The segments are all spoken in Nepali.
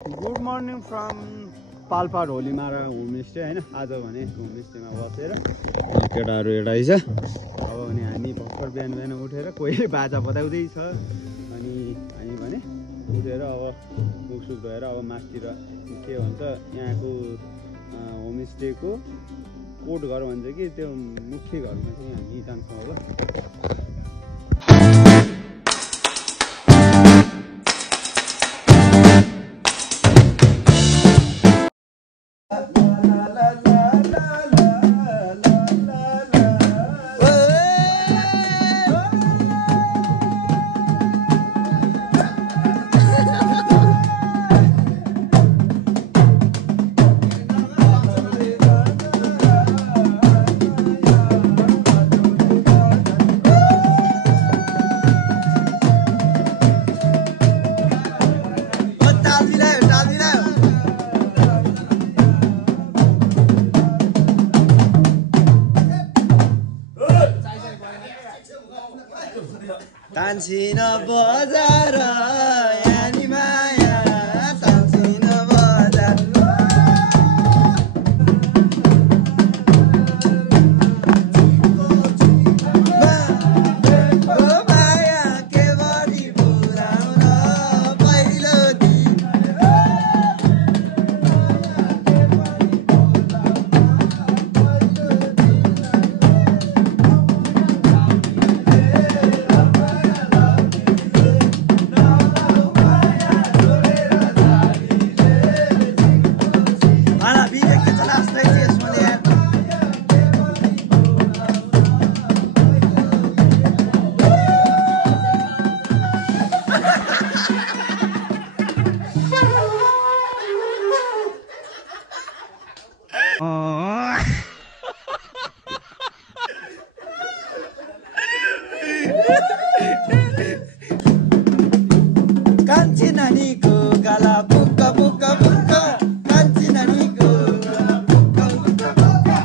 गुड मर्निङ फ्रम पाल्पाड होलीमारा होमस्टे होइन। आज भने होमस्टेमा बसेर केटाहरू हेराइछ। अब भने हामी भर्खर बिहान बिहान उठेर कोही बाजा बजाउँदैछ अनि हामी भने उठेर अब मुखसुख धोएर अब मास्तिर के भन्छ यहाँको होमस्टेको कोट घर भन्छ कि त्यो मुख्य घरमा चाहिँ हामी जान्छौँ। अब तान्सिन बजार यानी माया तान्सिन बजार माया के बढी पुराउन पहिलो दिन कान्छी नानीको गाला बुक्का बुक्का बुक्का कान्छी नानीको गाला बुक्का बुक्का बुक्का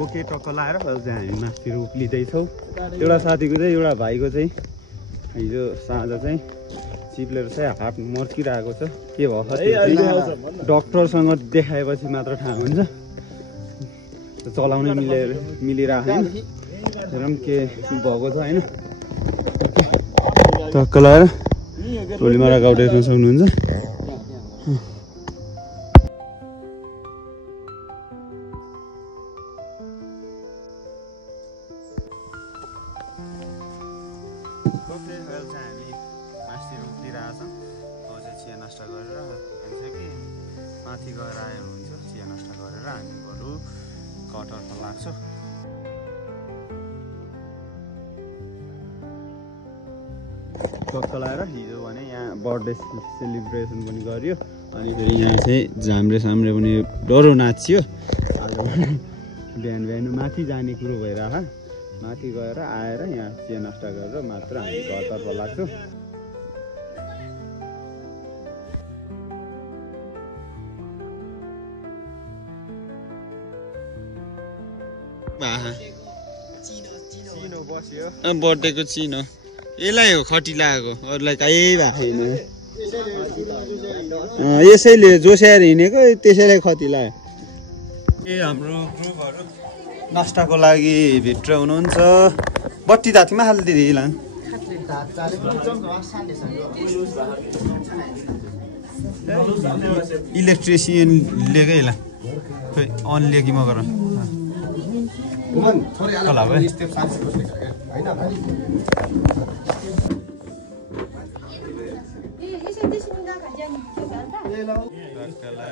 ओके टक्क लाएर चाहिँ हामी मास्तिर उक्लिँदैछौँ। एउटा साथीको चाहिँ एउटा भाइको चाहिँ हिजो साँझ चाहिँ चिप्लेर चाहिँ हात मर्किरहेको छ। के भयो डक्टरसँग देखाएपछि मात्र थाहा हुन्छ। चलाउनै मिलिरहेको छैन के भएको छ होइन। टक्क लगाएर होलीमारा गाउँ देख्न सक्नुहुन्छ। हामी मास्तिर उक्लिरहेछौँ। अब चाहिँ चिया नास्ता गरेर भन्छ कि माथि गएर आयो हुन्छ। चिया नास्ता गरेर हामी बरु कटरको लाग्छौँ। टक्क लगाएर हिजो भने यहाँ बर्थडे सेलिब्रेसन पनि गरियो अनि फेरि यहाँ चाहिँ झाम्रे साम्रे पनि डह्रो नाचियो। आज बिहान बिहान माथि जाने कुरो भइरह माथि गएर आएर यहाँ चिया नास्ता गरेर मात्र हामी घरतर्फ लाग्छौँ। चिनो बस्यो बर्थडेको चिनो यसलाई हो खटी लागेको अरूलाई काहीँ भएको छैन। यसैले जोस्याएर हिँडेको त्यसैलाई खती लाग्यो। ए हाम्रो ग्रुपहरू नास्ताको लागि भित्र हुनुहुन्छ। बत्ती तातीमा हालिदिए ला इलेक्ट्रिसियन लिएकै ला खोइ अन लियो कि म गर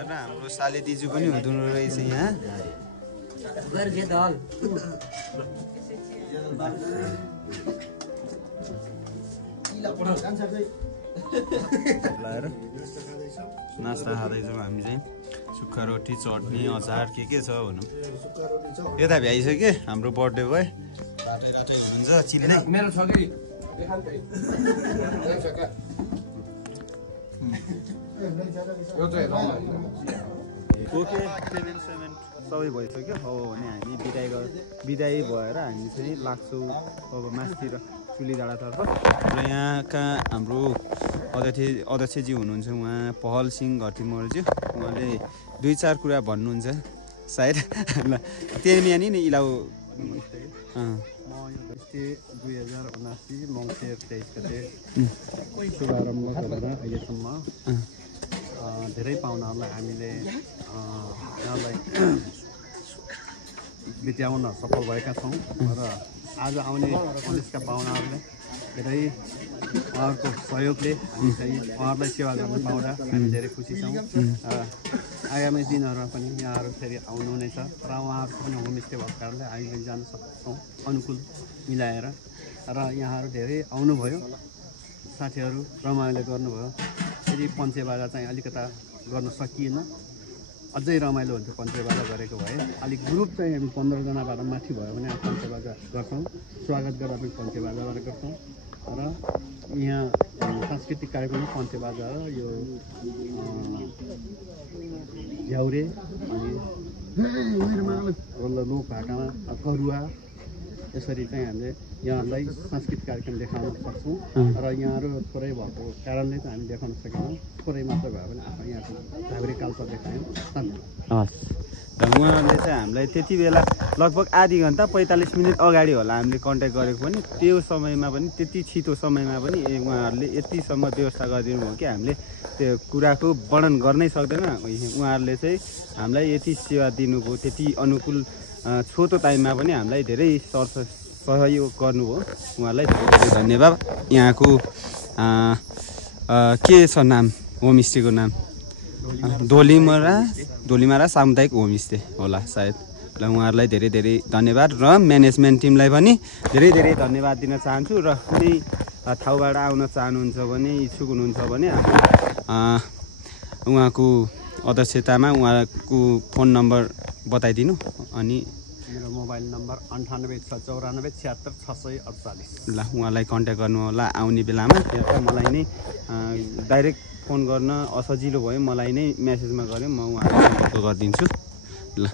हाम्रो साले दिजु पनि हुँदो रहेछ यहाँ। नास्ता खाँदैछौँ हामी चाहिँ। सुक्खा रोटी चटनी अचार के छ भनौँ। यता भ्याइसक्यो हाम्रो बर्थडे भयो। रातै रातै हुनुहुन्छ चिल्ने मेरो छ कि ओके 7 सबै भइसक्यो। अब भने हामी बिदाई भएर हामी चाहिँ लाग्छौँ अब मासतिर चुली डाँडातर्फ। र यहाँका हाम्रो अध्यक्षजी हुनुहुन्छ उहाँ पहल सिंह घरतिमरज्यू। उहाँले 2-4 कुरा भन्नुहुन्छ सायद ल त्यही नि इलाउ म यो दृष्टि 2079 मङ्सिर 23 गते शुभारम्भ गरेर अहिलेसम्म धेरै पाहुनाहरूलाई हामीले यहाँलाई बित्याउन सफल भएका छौँ र आज आउने पुलिसका पाहुनाहरूले धेरै उहाँहरूको सहयोगले हामी चाहिँ उहाँहरूलाई सेवा गर्न पाउँदा हामी धेरै खुसी छौँ। र आगामी दिनहरूमा पनि यहाँहरू फेरि आउनुहुनेछ र उहाँहरूको पनि होमस्टे भएको कारणले हामीले जान सक्छौँ अनुकूल मिलाएर। र यहाँहरू धेरै आउनुभयो, साथीहरू रमाइलो गर्नुभयो। यदि पञ्चेबाजा चाहिँ अलिकता गर्न सकिएन, अझै रमाइलो हुन्थ्यो पञ्चेबाजा गरेको भए। अलिक ग्रुप चाहिँ हामी 15 जनाबाट माथि भयो भने पञ्चेबाजा गर्छौँ, स्वागत गर्दा पनि पञ्चेबाजाबाट गर्छौँ। र यहाँ सांस्कृतिक कार्यक्रम पञ्चेबाजा र यो झ्याउरे अनि लोक भाकामा करुवा यसरी चाहिँ हामीले यहाँहरूलाई सांस्कृतिक कार्यक्रम देखाउन सक्छौँ। र यहाँहरू थोरै भएको कारणले चाहिँ हामी देखाउन सकेनौँ, थोरै मात्र भयो भने आफ्नो यहाँको झाउरे कल्चर देखायौँ। हस् र उहाँहरूले चाहिँ हामीलाई त्यति बेला लगभग आधी घन्टा 45 मिनट अगाडि होला हामीले कन्ट्याक्ट गरेको पनि। त्यो समयमा पनि त्यति छिटो समयमा पनि उहाँहरूले यतिसम्म व्यवस्था गरिदिनु भयो कि हामीले त्यो कुराको वर्णन गर्नै सक्दैन। उहाँहरूले चाहिँ हामीलाई यति सेवा दिनुभयो, त्यति अनुकूल छोटो टाइममा पनि हामीलाई धेरै सहयोग गर्नुभयो। उहाँहरूलाई धेरै धन्यवाद। यहाँको के छ नाम होमस्टेको नाम? धोलीमारा सामुदायिक होमस्टे होला सायद। ल उहाँहरूलाई धेरै धेरै धन्यवाद र म्यानेजमेन्ट टिमलाई पनि धेरै धेरै धन्यवाद दिन चाहन्छु। र कुनै ठाउँबाट आउन चाहनुहुन्छ भने, इच्छुक हुनुहुन्छ भने उहाँको अध्यक्षतामा उहाँको फोन नम्बर बताइदिनु। अनि मेरो मोबाइल नम्बर 98 694 76 648। ल उहाँलाई कन्ट्याक्ट गर्नु होला आउने बेलामा। मलाई नै डाइरेक्ट फोन गर्न असजिलो भयो, मलाई नै मेसेजमा गऱ्यो, म उहाँलाई कन्ट्याक्ट गरिदिन्छु। ल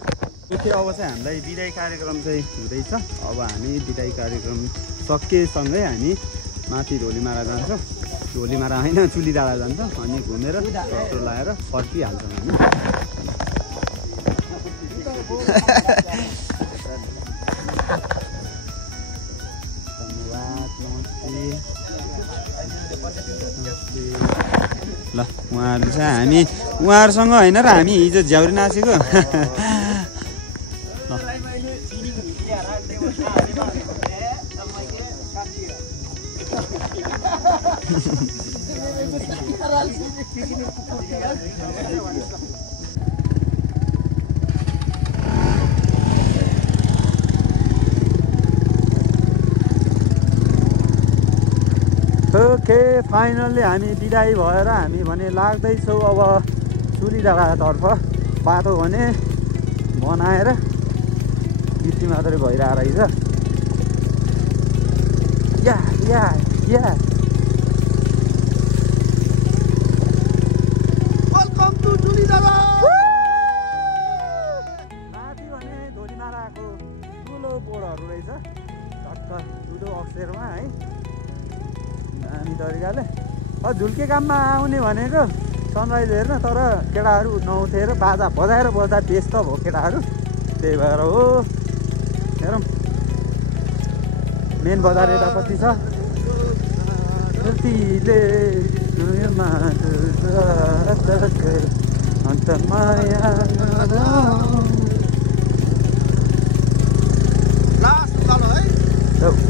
ओके, अब चाहिँ हामीलाई बिदाई कार्यक्रम चाहिँ हुँदैछ। अब हामी बिदाई कार्यक्रम सकेसँगै हामी माथि धोलीमारा जान्छौँ। धोलीमारा होइन, चुली डाँडा जान्छौँ। अनि घुमेर टक्टर लगाएर फर्किहाल्छौँ हामी। ल उहाँहरू चाहिँ हामी उहाँहरूसँग होइन र हामी हिजो झ्याउरी नाचेको। ओके, फाइनल्ली हामी बिदाई भएर हामी भने लाग्दैछौँ अब चुली डाँडातर्फ। बाटो भने बनाएर बिचमा मात्रै भइरहेको रहेछ। या या या वेलकम टु चुली डाँडा। माथि भने धोलीमाराको ठुलो बोर्डहरू रहेछ, टक्क ठुलो अक्षरमा है, दामी तरिकाले। झुल्के काममा आउने भनेको सनराइज हेर्न, तर केटाहरू नउठेर बाजा बजाएर बस्दा व्यस्त भयो केटाहरू, त्यही भएर हो। हेरौँ मेन बजार यतापट्टि छ।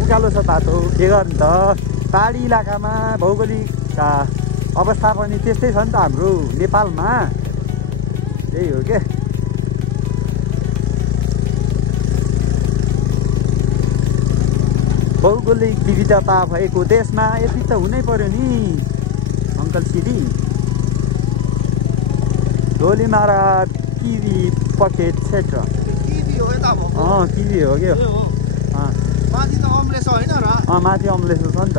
उकालो छ बाटो, के गर्नु त। पहाडी इलाकामा भौगोलिक अवस्था पनि त्यस्तै छ नि त हाम्रो नेपालमा, त्यही हो क्या। भौगोलिक विविधता भएको देशमा यति त हुनै पर्यो नि अङ्कल सिडी। धोलीमारा किवी पकेट क्षेत्र। किवी हो यता भयो। किवी हो क्या। माथि त अम्लेस होइन र? माथि अम्लेस छ नि त।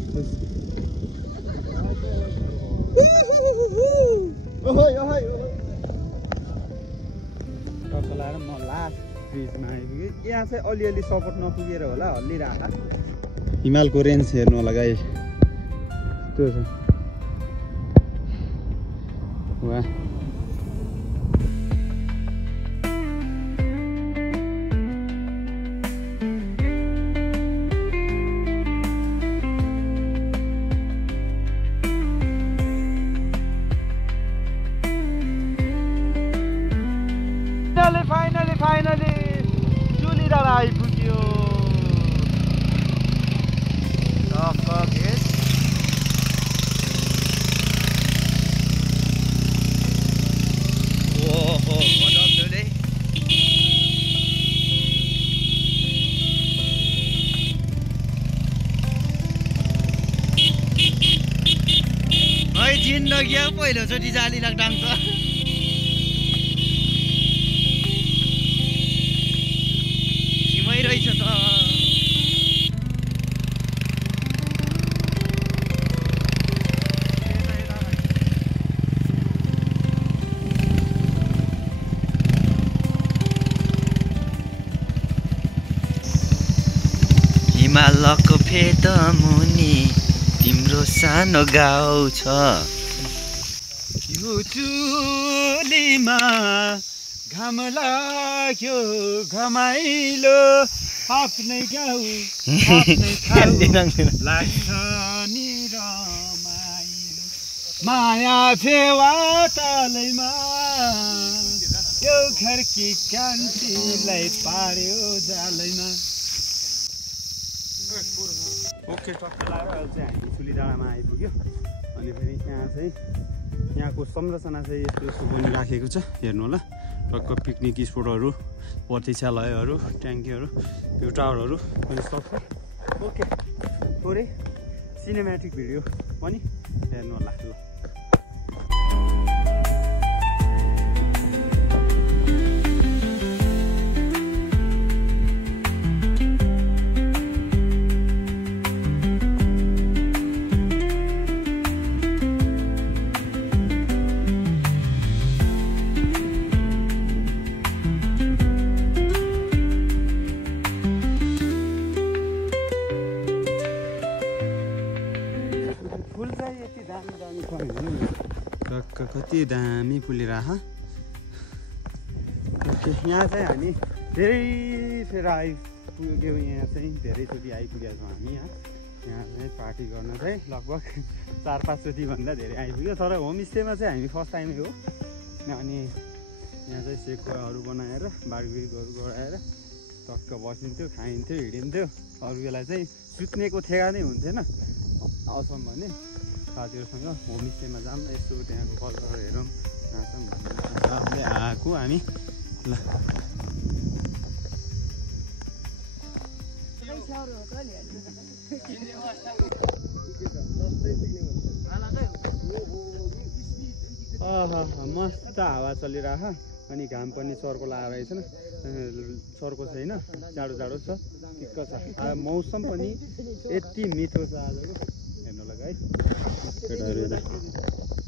यहाँ चाहिँ अलिअलि सपोर्ट नपुगेर होला हल्लिरहेको हिमालको रेन्ज हेर्नु होला गाइस त्यो छ वाह फाइनली जुली डाँडा आइपुग्यो ओहो मजाले है जिन्दगी पहिलोचोटि जाली लाग्छ रहेछ त हिमालको फेद मुनि तिम्रो सानो गाउँ छ यो चुलीमा घाम लाग्यो घमाइलो आफ्नै गाउँ आफ्नै ठाउँ लाग्छ नि रमाइलो माया फेवा तालैमा यो घरकी कान्छीलाई पार्यो जालैमा ओके टक्क लगाएर चाहिँ हामी चुली डाँडामा आइपुग्यो अनि फेरि यहाँ चाहिँ यहाँको संरचना चाहिँ यस्तो यस्तो बनिराखेको छ हेर्नु होला टक्क पिकनिक स्पोटहरू प्रतीक्षालयहरू ट्याङ्कीहरू यो टावरहरू पनि सक्छ ओके थोरै सिनेमेटिक भिडियो पनि हेर्नु होला ल कति दामी फुलिरह ओके यहाँ चाहिँ हामी धेरै फेर आइपुग्यौँ यहाँ चाहिँ धेरैचोटि आइपुगेका छौँ हामी यहाँ चाहिँ पार्टी गर्न चाहिँ लगभग 4-5 चोटि भन्दा धेरै आइपुग्यो तर होमस्टेमा चाहिँ हामी फर्स्ट टाइमै हो अनि यहाँ चाहिँ सेक्वाहरू बनाएर बारबिक्यूहरू गराएर टक्क बसिन्थ्यो खाइन्थ्यो हिँडिन्थ्यो अरू बेला चाहिँ सुत्नेको ठेगा नै हुन्थेन आउँछौँ भने साथीहरूसँग होमस्टेमा जाऊँ यसो त्यहाँको कल्चर हेरौँ नाचौँ भन्ने आएको हामी ल मस्त हावा चलिरह अनि घाम पनि चर्को लगाएर रहेछन् चर्को छैन जाडो जाडो छ ठिक्क छ मौसम पनि यति मिठो छ आजको हेर्नु होला है केटाहरू